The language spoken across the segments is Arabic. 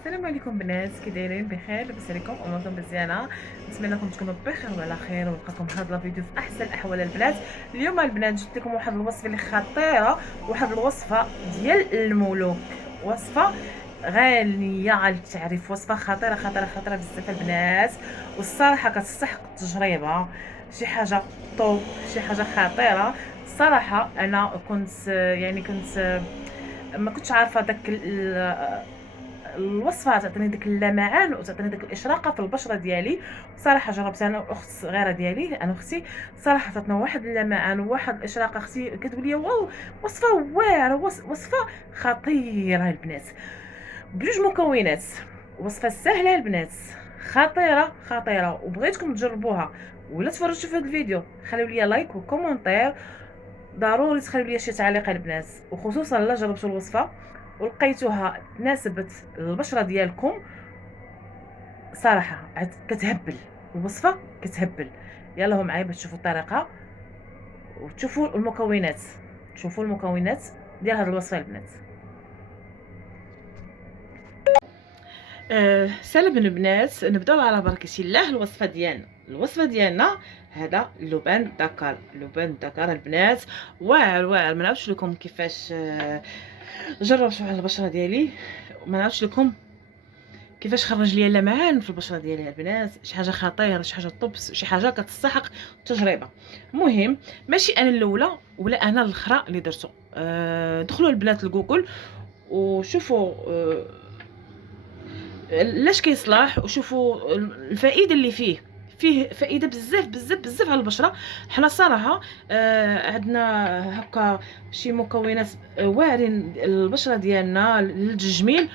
السلام عليكم بنات، كي دايرين؟ بخير؟ لاباس عليكم؟ اموركم مزيانه؟ نتمنى لكم تكونوا بخير وعلى خير ونلقاكم في هذا الفيديو في احسن الاحوال البنات. اليوم البنات جبت لكم واحد الوصفه اللي خطيره، واحد الوصفه ديال الملوك، وصفه غنيه على التعريف، وصفه خطيره خطيره خطيره بزاف البنات، والصراحه كتستحق التجربه. شي حاجه طوب، شي حاجه خطيره. الصراحه انا كنت ما كنتش عارفه داك الوصفه تعطيني داك اللمعان وتعطيني داك الاشراقه في البشره ديالي. صراحه جربتها انا والاخت الصغيره ديالي، انا واختي، صراحه عطاتنا واحد اللمعان وواحد الاشراقه. اختي كتقول لي واو، وصفه واعره، وصفه خطيره البنات، بجوج مكونات. وصفه سهله البنات، خطيره خطيره، وبغيتكم تجربوها. ولا تفرجتوا في هذا الفيديو خليو لي لايك وكومونتير، ضروري تخليو لي شي تعليق البنات، وخصوصا الا جربتوا الوصفه ولقيتوها تناسبت البشره ديالكم. صراحه كتهبل الوصفه، كتهبل. يلا هو معايا باش تشوفوا الطريقه وتشوفوا المكونات، تشوفوا المكونات ديال هذه الوصفه البنات. سلام البنات، نبداو على بركه الله. الوصفه ديالنا هذا اللبان دكر، لبان دكر البنات، واعر واعر. ما نعاودش لكم كيفاش جربته على البشره ديالي، ما نعاودش لكم كيفاش خرج لي اللمعان في البشره ديالي البنات. شي حاجه خطيره، شي حاجه طبس، شي حاجه كتستحق التجربه. المهم ماشي انا الاولى ولا انا الاخرى اللي درتو. دخلوا البنات لجوجل وشوفوا لاش كيصلاح، وشوفوا الفائده اللي فيه فائده بزاف بزاف بزاف على البشره. حنا صراحه عندنا هكا شي مكونات واعرين البشره ديالنا للتجميل،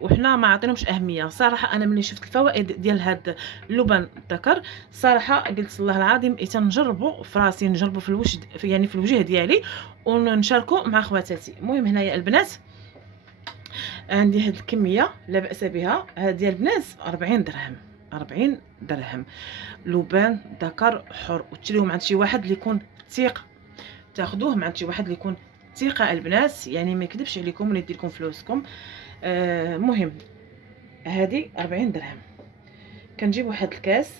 وحنا ما عطيناهمش اهميه. صراحه انا ملي شفت الفوائد ديال هاد اللبن الذكر، صراحه قلت الله العظيم اذا نجربوا في راسي، نجربوا في الوجه، يعني في الوجه ديالي، ونشاركوا مع خواتاتي. المهم هنايا البنات عندي هاد الكميه لا باس بها، هاد ديال البنات 40 درهم، 40 درهم لبان ذكر حر. وتشريوه عند شي واحد اللي يكون ثقه، تاخذوه مع شي واحد اللي يكون ثقه البنات، يعني ما يكذبش عليكم ولا يدير لكم فلوسكم. مهم هذه 40 درهم. كنجيب واحد الكاس،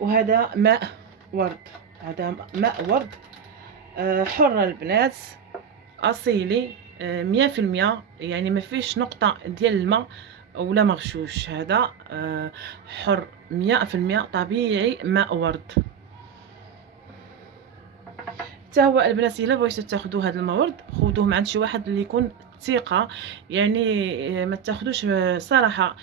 وهذا ماء ورد، هذا ماء ورد حر البنات، اصيلي 100%، يعني ما فيش نقطه ديال الماء ولا مغشوش. هذا حر 100% طبيعي، ماء ورد. حتى هو البنات الا بغيتو تاخذوا هذا الماء ورد، خذوه من عند شي واحد اللي يكون ثقه، يعني ما تاخذوش صراحه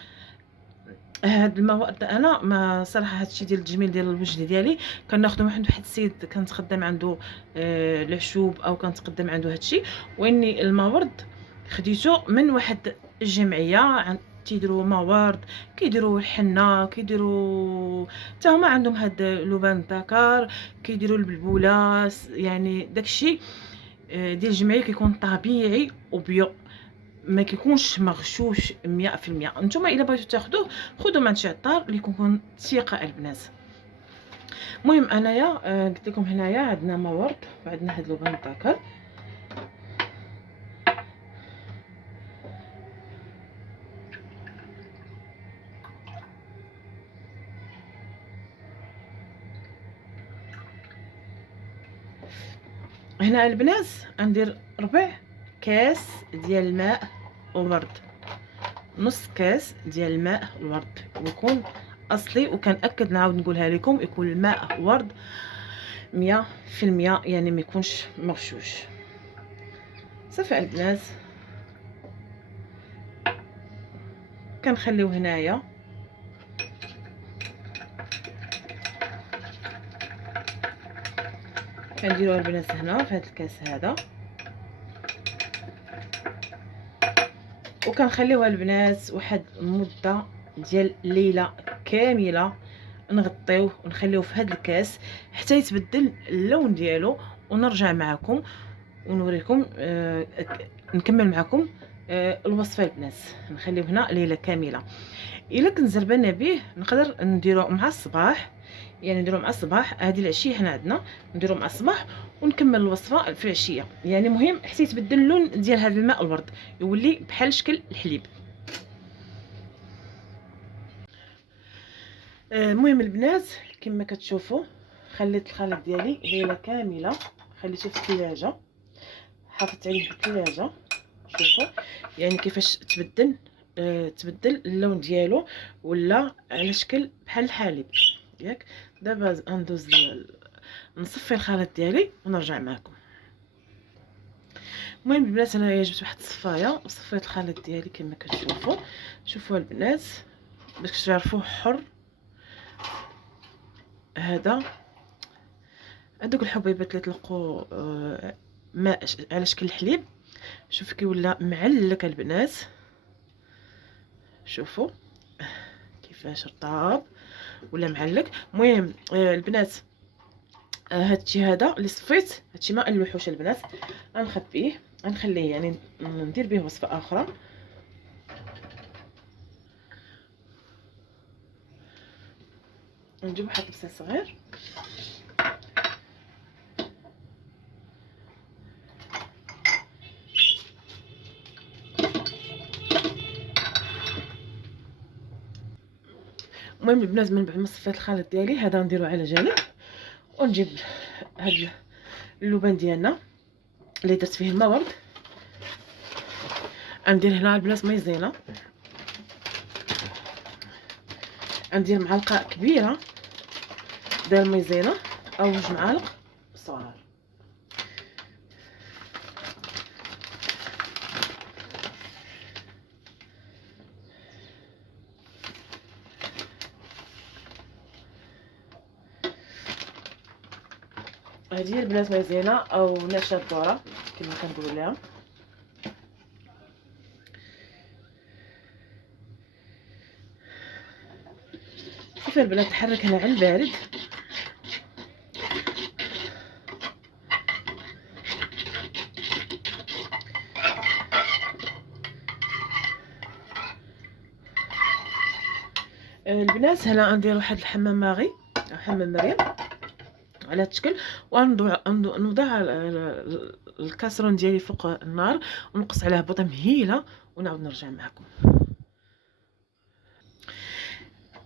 هاد المواد. انا ما صراحه هادشي ديال التجميل ديال الوجه ديالي كناخذو من واحد السيد كنتخدم عنده العشوب، او كنتقدم عنده هادشي. واني المورد خديته من واحد الجمعيه تيديروا موارد، كيديروا الحنه، كيديروا حتى هما عندهم هاد لبان الذكر، كيديروا البلبولات، يعني داكشي ديال الجمعيه كيكون طبيعي وبيو، ما كيكونش مغشوش 100%. نتوما الا بغيتو تاخذوه خذوا من شي عطار اللي يكون ثقه البنات. المهم انايا قلت لكم هنايا عندنا موارد وعندنا هاد اللبن الذكر. هنا البنات غندير ربع كاس ديال الماء ورد، نص كاس ديال الماء الورد، ويكون اصلي، وكنأكد نعاود نقولها لكم يكون الماء ورد 100%، يعني ما يكونش مغشوش. صافي البنات كنخليو هنايا كنديروها البنات هنا في هذا الكاس هذا، وكنخليوها البنات واحد المده ديال ليله كامله، نغطيوه ونخليوه في هذا الكاس حتى يتبدل اللون ديالو، ونرجع معكم ونوريكم نكمل معكم الوصفه البنات نخليو هنا ليله كامله. الا كنت زربانه به نقدر نديرو مع الصباح، يعني نديرو مع الصباح. هذه العشيه هنا عندنا نديرو مع الصباح ونكمل الوصفه في العشيه. يعني مهم حتى يتبدل اللون ديال هذا الماء الورد، يولي بحال شكل الحليب. المهم البنات كما كتشوفوا خليت الخليط ديالي ليله كامله، خليته في الثلاجه، حافظت عليه في الثلاجه. شوفوا يعني كيفاش تبدل اللون ديالو، ولا على شكل بحال الحليب ياك. دابا ندوز نصفي الخليط ديالي ونرجع معكم. المهم البنات انايا جبت واحد الصفايه وصفيت الخليط ديالي كما كتشوفوا. شوفوا البنات باش تعرفوه حر. هادوك الحبيبات اللي طلقوا ماء على شكل الحليب، شوفوا كي ولا معلك البنات. شوفوا كيفاش رطاب ولا معلك. المهم البنات هادشي هذا اللي صفيت، هادشي ماء الوحوش البنات غنخبيه، غنخليه يعني ندير به وصفه اخرى. نجيب واحد البصل صغير المهم البنات من بعد ما صفيت الخليط ديالي هذا نديرو على جانب، ونجيب هاد اللبن ديالنا اللي درت فيه الماء ورد. غندير هنا البنات مايزينا، غندير معلقه كبيره ديال المايزينا او 2 معالق صغار. هذه هي البنات مايزينا او نشا الذره كما كنقولوا لها. شوفوا البنات نحرك هنا على البارد. البنات هنا غندير واحد الحمام ماغي او حمام مريم على هذا الشكل، ونوضع الكاسرون ديالي فوق النار ونقص عليها بوطه مهيله ونعاود نرجع معكم.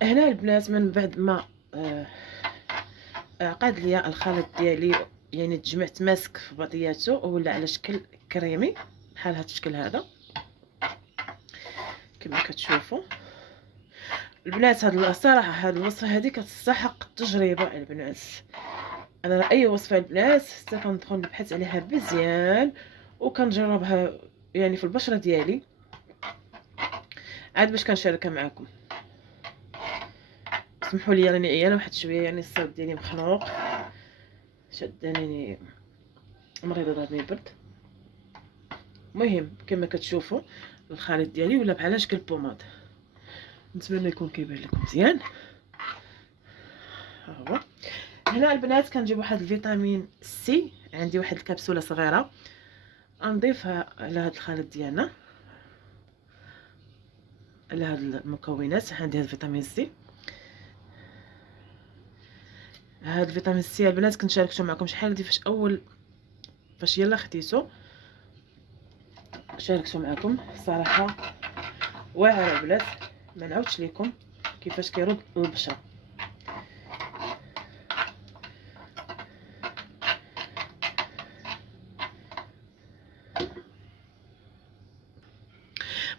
هنا البنات من بعد ما عقد ليا الخليط ديالي، يعني تجمعت ماسك في بعضياته ولا على شكل كريمي بحال هذا الشكل هذا كما كتشوفوا البنات. هاد الصراحه هاد الوصفه هذه كتستحق التجربه البنات. انا اي وصفه البنات حتى كندخل نبحث عليها مزيان وكنجربها يعني في البشره ديالي عاد باش كنشاركها معكم. سمحوا لي راني عيانه واحد شويه، يعني الصوت ديالي مخنوق، شداني مريضه ضربني البرد. المهم كما كتشوفوا الخليط ديالي ولا بحال شكل بوماد، نتمنى يكون كيبان لكم مزيان. ها هو هنا البنات كنجيب واحد الفيتامين سي، عندي واحد الكبسوله صغيره غنضيفها على هذا الخليط ديالنا، على هاد المكونات. عندي هاد الفيتامين سي، هاد الفيتامين سي البنات كنت شاركته معكم شحال هادي فاش يلا خديته شاركته معكم. صراحه واعر البنات، ما نعاودش لكم كيفاش كيرد البشره.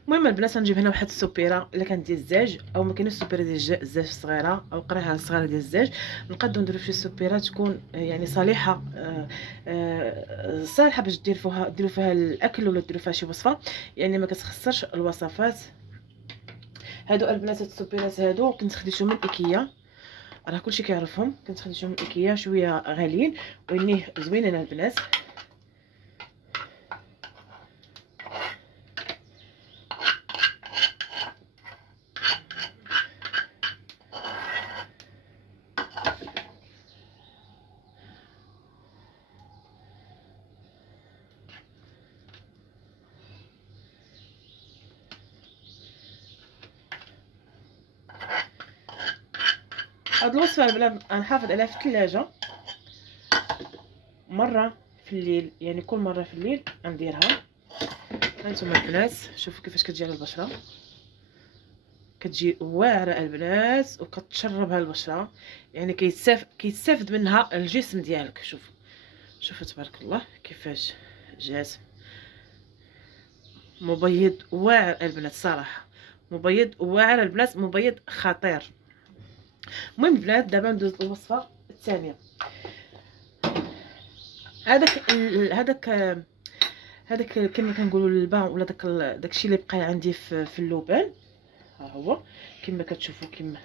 المهم البنات غنجيب هنا واحد السوبيره الا كانت ديال الزاج، او ما كاينش السوبيره ديال الزاج الصغيره او قريحه صغيره ديال الزاج، نقدروا نديروا شي سوبيره تكون يعني صالحه صالحه باش ديروا فيها الاكل ولا ديروا فيها شي وصفه، يعني ما كتخسرش الوصفات. هادو البنات السوبيرات هادو كنت خديتهم من ايكيا، راه كلشي كيعرفهم، كنت خديتهم من ايكيا شويه غاليين واني زوينين البنات. هاد الوصفه البنات غنحافظ عليها في الثلاجه مره في الليل، يعني كل مره في الليل غنديرها. هانتوما البنات شوفوا كيفاش كتجي على البشره، كتجي واعره البنات وكتشربها البشره، يعني كيتستافد منها الجسم ديالك. شوفوا تبارك الله كيفاش جات مبيض واعر البنات، صراحه مبيض واعر البنات، مبيض خطير. المهم البنات دابا ندوز الوصفه الثانيه. هذاك كما كنقولوا البان ولا داكشي اللي بقى عندي في اللبان، ها هو كما كتشوفوا كما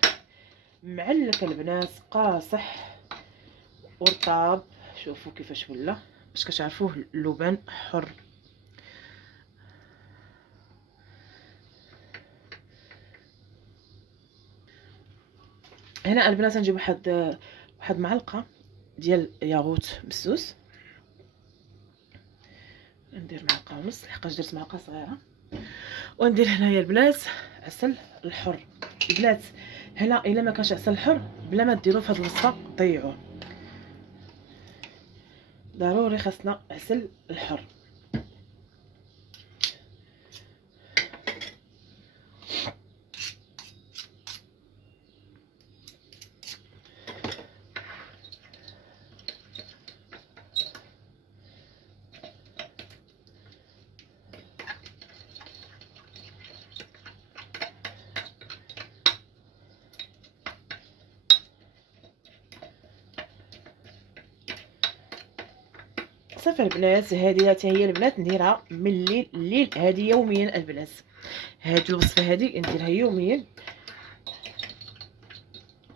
معلك البنات، قاصح ورطاب. شوفوا كيفاش ولا، باش كتعرفوه اللبان حر. هنا البنات نجيب واحد معلقه ديال ياغوت مسوس، ندير معلقه ونص لحقاش درت معلقه صغيره، وندير هنايا البنات عسل الحر. البنات هنا الا ما كانش عسل الحر بلا ما ديروه في هذه الوصفه ضيعوه، ضروري خاصنا عسل الحر. صافي البنات، هذه حتى هي البنات نديرها من الليل الليل، هذه يوميا البنات. هذه الوصفه هذه نديرها يوميا.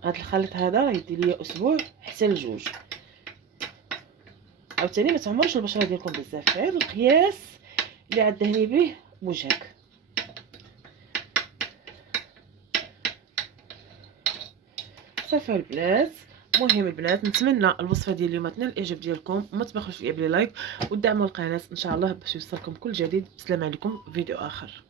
هذا الخليط هذا يدير لي اسبوع حتى لجوج. عاوتاني ما تعمروش البشره ديالكم بزاف، غير القياس اللي عدهني به وجهك. صافي البنات، مهم البنات نتمنى الوصفه ديال اليوم تنال الاعجاب ديالكم، وما تبخلوش فيا بلي لايك ودعموا القناه ان شاء الله باش يوصلكم كل جديد. السلام عليكم، فيديو اخر.